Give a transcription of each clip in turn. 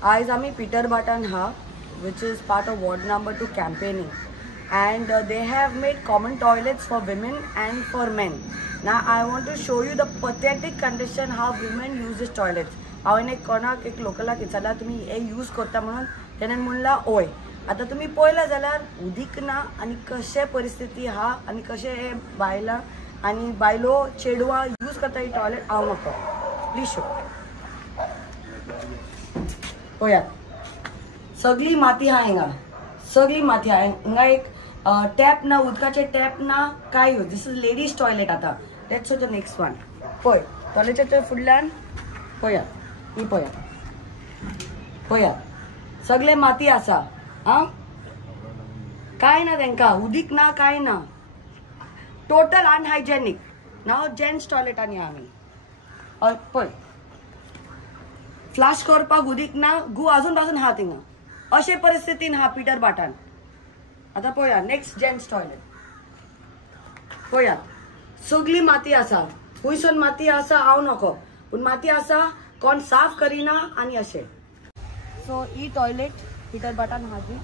As आम्ही Peter बाटान हा, which is part of ward number 2 campaigning, and they have made common toilets for women and for men. Now I want to show you the pathetic condition how women use this toilets. हांवें एक कोणाक एक लोकलाक विचारला तुम्ही हे use करता म्हणून, तेणें म्हणला ओय. आता तुम्ही पळयला जाल्यार उदीक ना आनी कशे परिस्थिती हा आनी कशे हे बायलां आनी बायलो चेडवां यूज करता ही टॉयलेट हांव म्हाका प्लीज शो. पळयात सगळी माती हा हिंगा, सगळी माती हा हिंगा. एक टॅप ना, उदकाचे टॅप ना, काय use. This is ladies toilet. आता let's show the next one. पळय टॉयलेटच्या फुडल्यान पळयात ही पळयात सगळे माती आसा. हा काय ना तेंका उदीक ना, काय ना, टोटल अनहायजेनिक. नाव जेंट्स टॉयलेटांनी आमी पळय फ्लाश करपाक उदीक ना, गू अजून पासून हा थिंगा. अशे परिस्थितीन हा पीटर बाटान. आता पळया नेक्स्ट जेंट्स टॉयलेट. पळयात सगळी माती आसा, खुंयसून माती आसा हांव नको, पूण माती आसा, कोण साफ करिना आनी अशे. सो ही टॉयलेट पीटर बाटान हाजी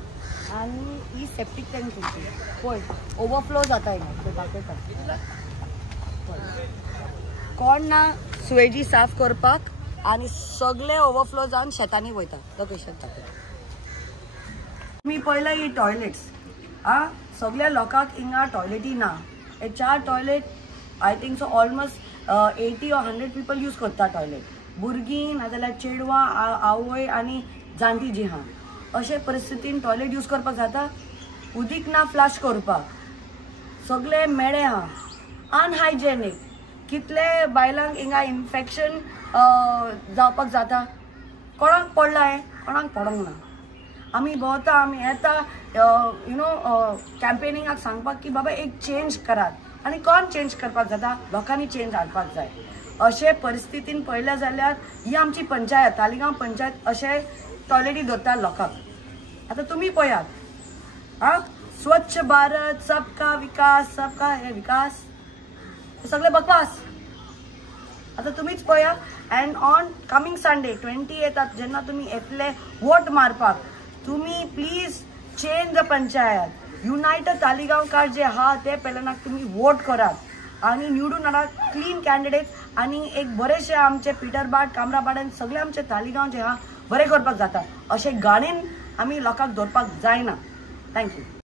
आनी ही सेप्टीक टँक तुमची पळय ओवरफ्लो जाता हिंगा. कोण ना सुवेजी साफ करपाक आनी सगळे ओवरफ्लो जावन शेतांनी वयता. लोकेशन मी पळयला ही टॉयलेट्स सगळ्या लोकांक हिंगा टॉयलेटी ना. हे 4 toilet I think so almost 80 or 100 people use करता टॉयलेट. भुरगीं नाजाल्यार चेडवां, आवय आनी जाणटी जी हा. अशे परिस्थितीन टॉयलेट यूज करपाक जाता. उदीक ना फ्लाश करपाक, सगळे मेळे हा, अनहायजेनीक. कितले बायलांक हिंगा इन्फेक्शन जावपाक जाता. कोणाक पडला हे, कोणाक पडोंक ना. आमी भोंवता, आमी येता कॅम्पेनिंगाक सांगपाक की बाबा एक चेंज करात. आनी कोण चेंज करपाक जाता, लोकांनी चेंज हाडपाक जाय. अशे परिस्थितीन पळयल्या जाल्यार ही आमची पंचायत, तालिगांव पंचायत अशे टॉयलेटी दवरता लोकांक. आता तुम्ही पळयात स्वच्छ भारत, सबका विकास, सबका हे विकास, हे सगळे बकवास. आता तुम्हीच पळया. अँड ऑन कमिंग संडे 28 जेन्ना तुम्ही येतले वोट मारपाक, तुम्ही please change the panchayat. United तालिगांवकार जे हा ते पेलनाक तुम्ही वोट करात आणि निवडून हाडात क्लीन कॅन्डिडेट आणि एक बरेशे आमचे पीटर बाट, कामराबाड सगळे आमचे तालिगांव जे हा बरे करपाक जाता. अशे गाणीन आमी लोकांक दवरपाक जायना. थँक्यू.